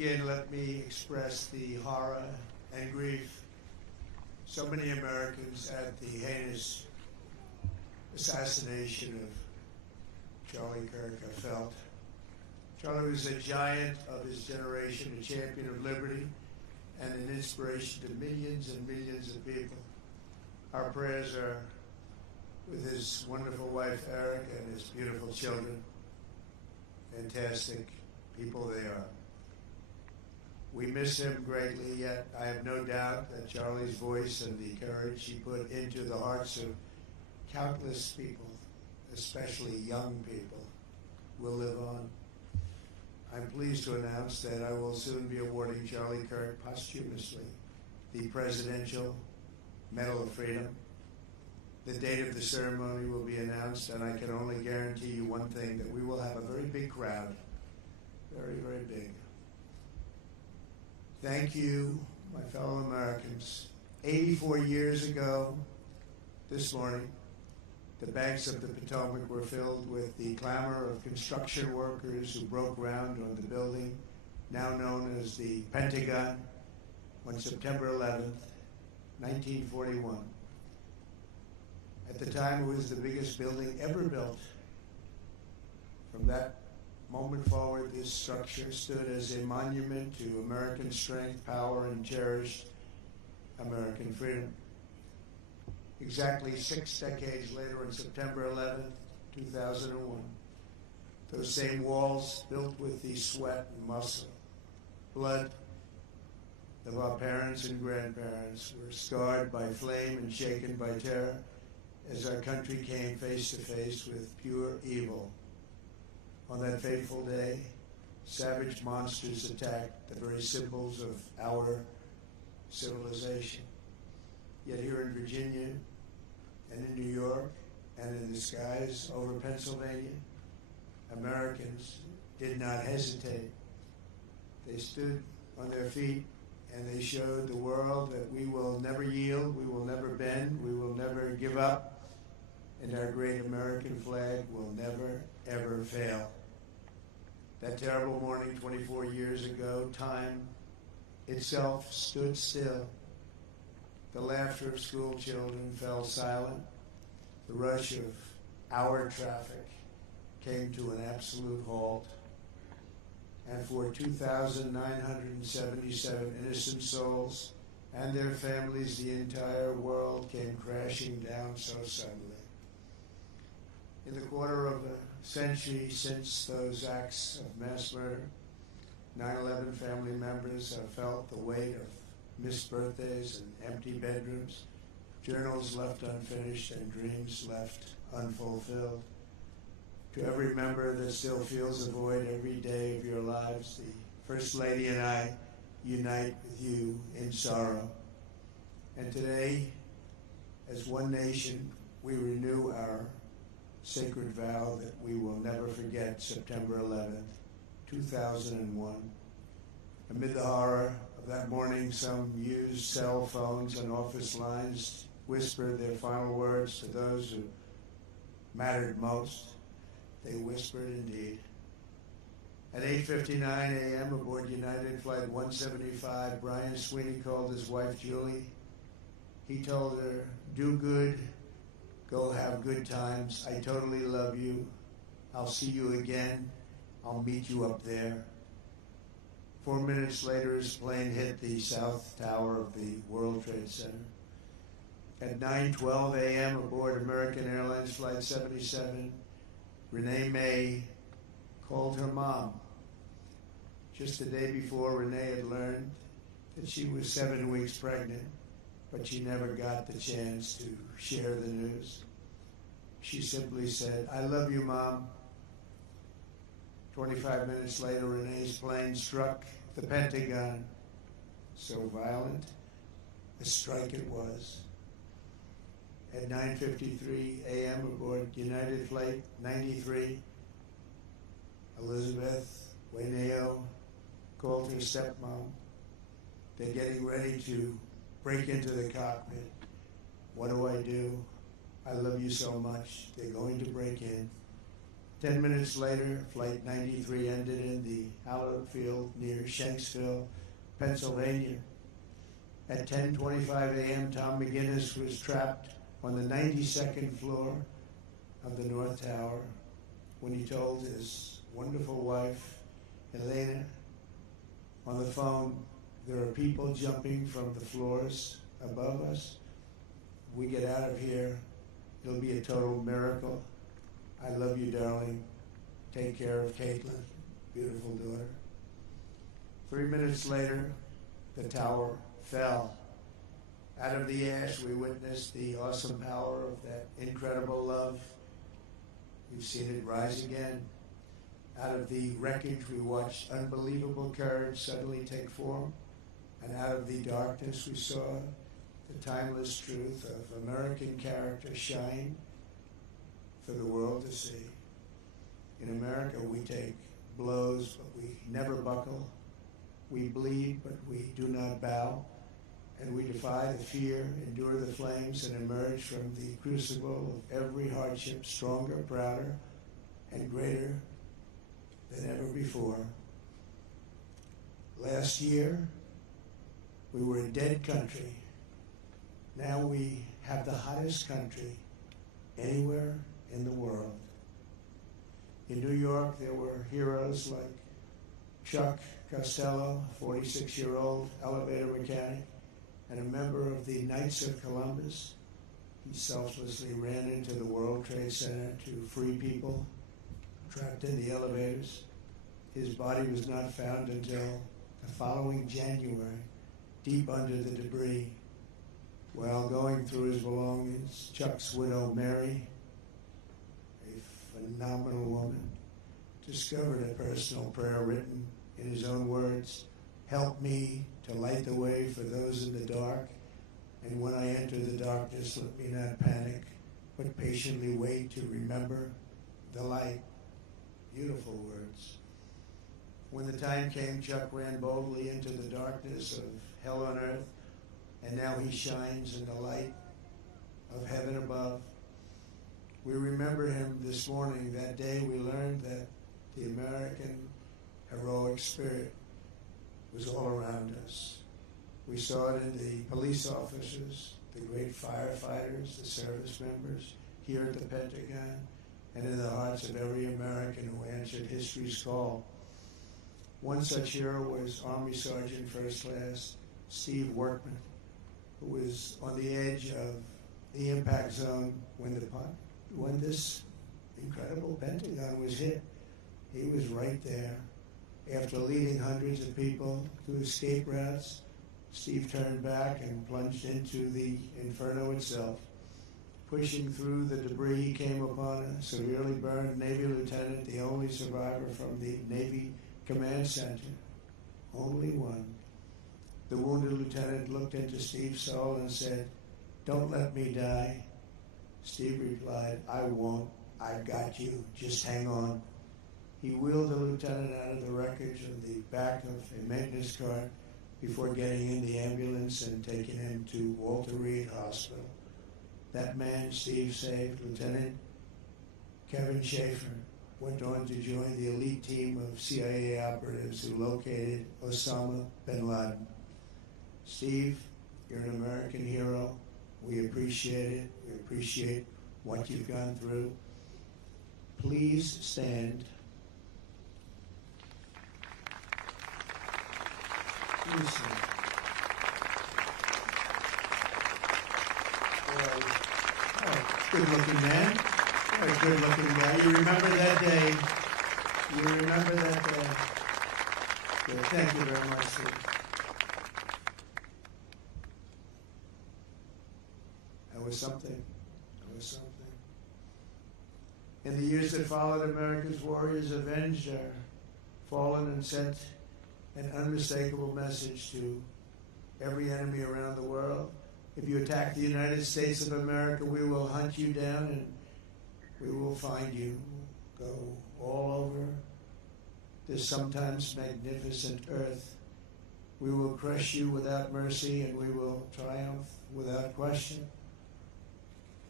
begin, let me express the horror and grief so many Americans at the heinous assassination of Charlie Kirk have felt. Charlie was a giant of his generation, a champion of liberty, and an inspiration to millions and millions of people. Our prayers are with his wonderful wife, Eric, and his beautiful children. Fantastic people they are. We miss him greatly, yet I have no doubt that Charlie's voice and the courage he put into the hearts of countless people, especially young people, will live on. I'm pleased to announce that I will soon be awarding Charlie Kirk posthumously the Presidential Medal of Freedom. The date of the ceremony will be announced, and I can only guarantee you one thing, that we will have a very big crowd. Very, very big. Thank you, my fellow Americans. 84 years ago this morning, the banks of the Potomac were filled with the clamor of construction workers who broke ground on the building, now known as the Pentagon, on September 11th, 1941. At the time, it was the biggest building ever built. From that moment forward, this structure stood as a monument to American strength, power, and cherished American freedom. Exactly 6 decades later, on September 11th, 2001, those same walls, built with the sweat and muscle, blood of our parents and grandparents, were scarred by flame and shaken by terror as our country came face to face with pure evil. On that fateful day, savage monsters attacked the very symbols of our civilization. Yet here in Virginia and in New York and in the skies over Pennsylvania, Americans did not hesitate. They stood on their feet and they showed the world that we will never yield, we will never bend, we will never give up, and our great American flag will never, ever fail. That terrible morning 24 years ago, time itself stood still. The laughter of school children fell silent. The rush of our traffic came to an absolute halt. And for 2,977 innocent souls and their families, the entire world came crashing down so suddenly. In the quarter of a century since those acts of mass murder, 9/11 family members have felt the weight of missed birthdays and empty bedrooms, journals left unfinished, and dreams left unfulfilled. To every member that still feels a void every day of your lives, the First Lady and I unite with you in sorrow. And today, as one nation, we renew our sacred vow that we will never forget September 11th, 2001. Amid the horror of that morning, some used cell phones and office lines whispered their final words to those who mattered most. They whispered indeed. At 8:59 a.m. aboard United Flight 175, Brian Sweeney called his wife Julie. He told her, "Do good, go have good times. I totally love you. I'll see you again. I'll meet you up there." 4 minutes later, his plane hit the south tower of the World Trade Center. At 9:12 a.m. aboard American Airlines Flight 77, Renee May called her mom. Just the day before, Renee had learned that she was 7 weeks pregnant, but she never got the chance to share the news. She simply said, "I love you, Mom." 25 minutes later, Renee's plane struck the Pentagon. So violent a strike it was. At 9:53 a.m. aboard United Flight 93, Elizabeth Wayneo called her stepmom. They're getting ready to break into the cockpit. What do? I love you so much. They're going to break in. 10 minutes later, Flight 93 ended in the hallowed field near Shanksville, Pennsylvania. At 10:25 a.m., Tom McGinnis was trapped on the 92nd floor of the North Tower when he told his wonderful wife, Elena, on the phone, "There are people jumping from the floors above us. We get out of here, it'll be a total miracle. I love you, darling. Take care of Caitlin, beautiful daughter." 3 minutes later, the tower fell. Out of the ash, we witnessed the awesome power of that incredible love. We've seen it rise again. Out of the wreckage, we watched unbelievable courage suddenly take form. And out of the darkness, we saw the timeless truth of American character shine for the world to see. In America, we take blows, but we never buckle. We bleed, but we do not bow. And we defy the fear, endure the flames, and emerge from the crucible of every hardship stronger, prouder, and greater than ever before. Last year, we were a dead country. Now we have the hottest country anywhere in the world. In New York, there were heroes like Chuck Costello, a 46-year-old elevator mechanic, and a member of the Knights of Columbus. He selflessly ran into the World Trade Center to free people trapped in the elevators. His body was not found until the following January, deep under the debris. While going through his belongings, Chuck's widow, Mary, a phenomenal woman, discovered a personal prayer written in his own words, "Help me to light the way for those in the dark, and when I enter the darkness, let me not panic, but patiently wait to remember the light." Beautiful words. When the time came, Chuck ran boldly into the darkness of hell on earth, and now he shines in the light of heaven above. We remember him this morning. That day we learned that the American heroic spirit was all around us. We saw it in the police officers, the great firefighters, the service members here at the Pentagon, and in the hearts of every American who answered history's call. One such hero was Army Sergeant First Class Steve Workman, who was on the edge of the impact zone when this incredible Pentagon was hit. He was right there. After leading hundreds of people to escape routes, Steve turned back and plunged into the inferno itself. Pushing through the debris, he came upon a severely burned Navy lieutenant, the only survivor from the Navy Command Center. Only one. The wounded lieutenant looked into Steve's soul and said, "Don't let me die." Steve replied, "I won't. I've got you. Just hang on." He wheeled the lieutenant out of the wreckage of the back of a maintenance cart before getting in the ambulance and taking him to Walter Reed Hospital. That man Steve saved, Lieutenant Kevin Schaefer, went on to join the elite team of CIA operatives who located Osama bin Laden. Steve, you're an American hero. We appreciate it. We appreciate what you've gone through. Please stand. Please stand. Good-looking man. A good-looking guy. You remember that day. You remember that day. Good. Thank you very much, Steve. That was something. That was something. In the years that followed, America's warriors avenged our fallen and sent an unmistakable message to every enemy around the world. If you attack the United States of America, we will hunt you down and we will find you. Go all over this sometimes magnificent earth. We will crush you without mercy and we will triumph without question.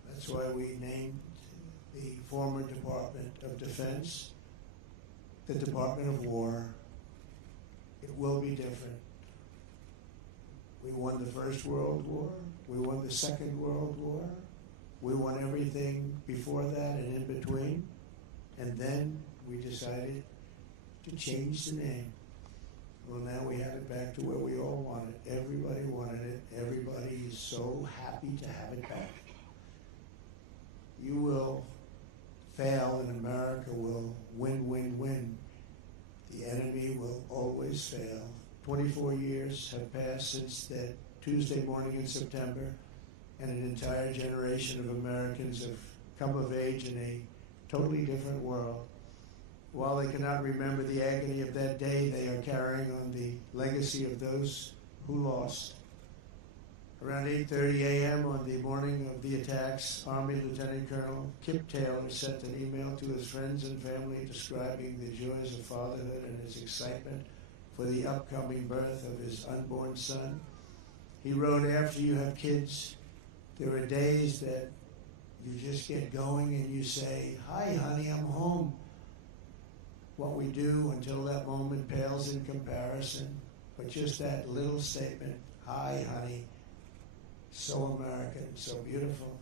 That's why we named the former Department of Defense, the Department of War. It will be different. We won the First World War. We won the Second World War. We won everything before that and in between. And then we decided to change the name. Well, now we have it back to where we all wanted. Everybody wanted it. Everybody is so happy to have it back. You will fail and America will win, win, win. The enemy will always fail. 24 years have passed since that Tuesday morning in September, and an entire generation of Americans have come of age in a totally different world. While they cannot remember the agony of that day, they are carrying on the legacy of those who lost. Around 8:30 a.m. on the morning of the attacks, Army Lieutenant Colonel Kip Taylor sent an email to his friends and family describing the joys of fatherhood and his excitement for the upcoming birth of his unborn son. He wrote, after you have kids, there are days that you just get going and you say, "Hi, honey, I'm home." What we do until that moment pales in comparison, but just that little statement, "Hi, honey," so American, so beautiful.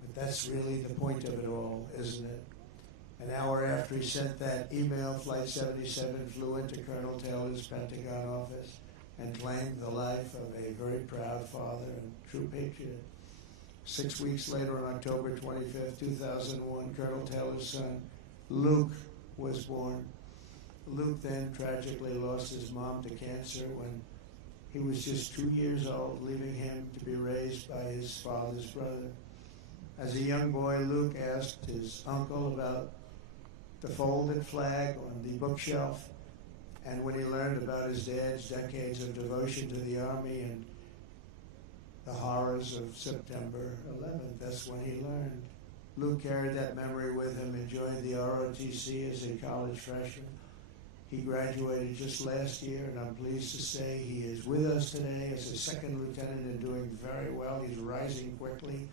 But that's really the point of it all, isn't it? An hour after he sent that email, Flight 77 flew into Colonel Taylor's Pentagon office and claimed the life of a very proud father and true patriot. 6 weeks later, on October 25th, 2001, Colonel Taylor's son, Luke, was born. Luke then tragically lost his mom to cancer when he was just 2 years old, leaving him to be raised by his father's brother. As a young boy, Luke asked his uncle about the folded flag on the bookshelf, and when he learned about his dad's decades of devotion to the Army and the horrors of September 11th, that's when he learned. Luke carried that memory with him and joined the ROTC as a college freshman. He graduated just last year, and I'm pleased to say he is with us today as a second lieutenant and doing very well. He's rising quickly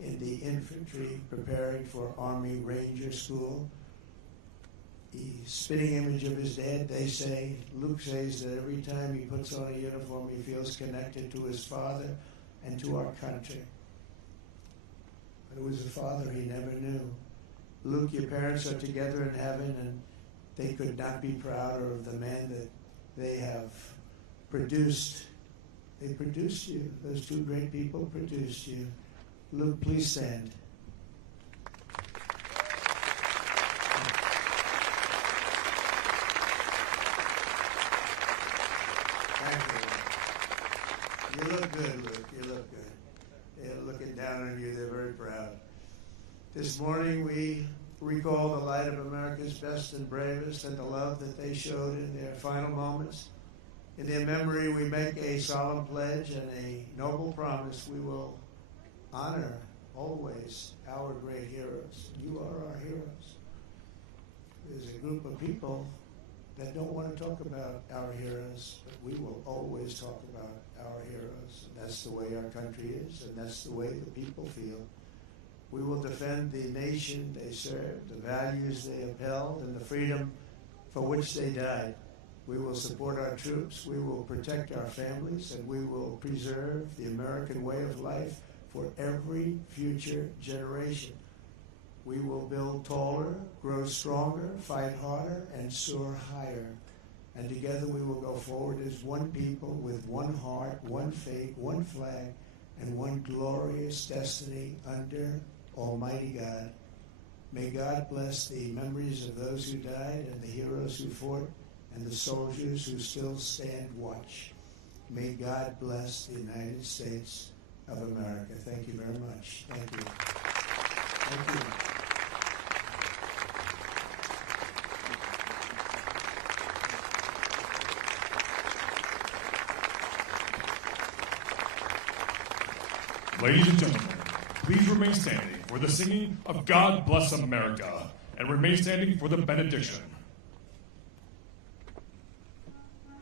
in the infantry, preparing for Army Ranger School. The spitting image of his dad, they say. Luke says that every time he puts on a uniform, he feels connected to his father and to our country. But it was a father he never knew. Luke, your parents are together in heaven, and they could not be prouder of the man that they have produced. They produced you. Those two great people produced you. Luke, please stand. Thank you. You look good, Luke. You look good. They're looking down on you. They're very proud. This morning we recall the light of America's best and bravest and the love that they showed in their final moments. In their memory, we make a solemn pledge and a noble promise. We will honor always our great heroes. You are our heroes. There's a group of people that don't want to talk about our heroes, but we will always talk about our heroes. And that's the way our country is, and that's the way the people feel. We will defend the nation they served, the values they upheld, and the freedom for which they died. We will support our troops, we will protect our families, and we will preserve the American way of life for every future generation. We will build taller, grow stronger, fight harder, and soar higher. And together we will go forward as one people with one heart, one faith, one flag, and one glorious destiny under Almighty God. May God bless the memories of those who died and the heroes who fought and the soldiers who still stand watch. May God bless the United States of America. Thank you very much. Thank you. Thank you. Ladies and gentlemen, please remain standing for the singing of God Bless America, and remain standing for the benediction.